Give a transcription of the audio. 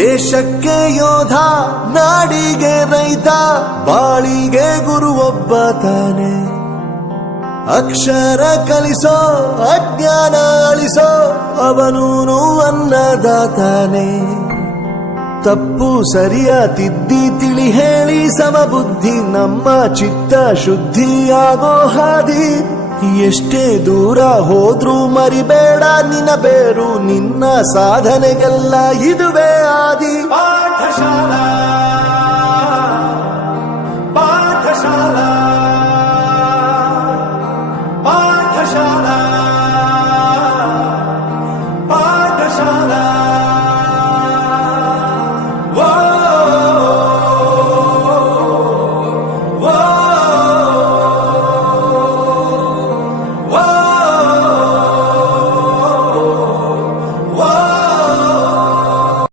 ದೇಶಕ್ಕೆ ಯೋಧ, ನಾಡಿಗೆ ರೈತ, ಬಾಳಿಗೆ ಗುರು ಒಬ್ಬ ತಾನೆ. ಅಕ್ಷರ ಕಲಿಸೋ, ಅಜ್ಞಾನ ಅಳಿಸೋ, ಅವನೂನು ಅನ್ನದಾತಾನೆ. ತಪ್ಪು ಸರಿಯ ತಿದ್ದಿ ತಿಳಿ ಹೇಳಿ ಸಮಬುದ್ಧಿ ನಮ್ಮ ಚಿತ್ತ ಶುದ್ಧಿಯಾಗೋ ಹಾದಿ. ಎಷ್ಟೇ ದೂರ ಹೋದ್ರೂ ಮರಿಬೇಡ ನಿನ್ನ ಬೇರು, ನಿನ್ನ ಸಾಧನೆಗೆಲ್ಲ ಇದುವೇ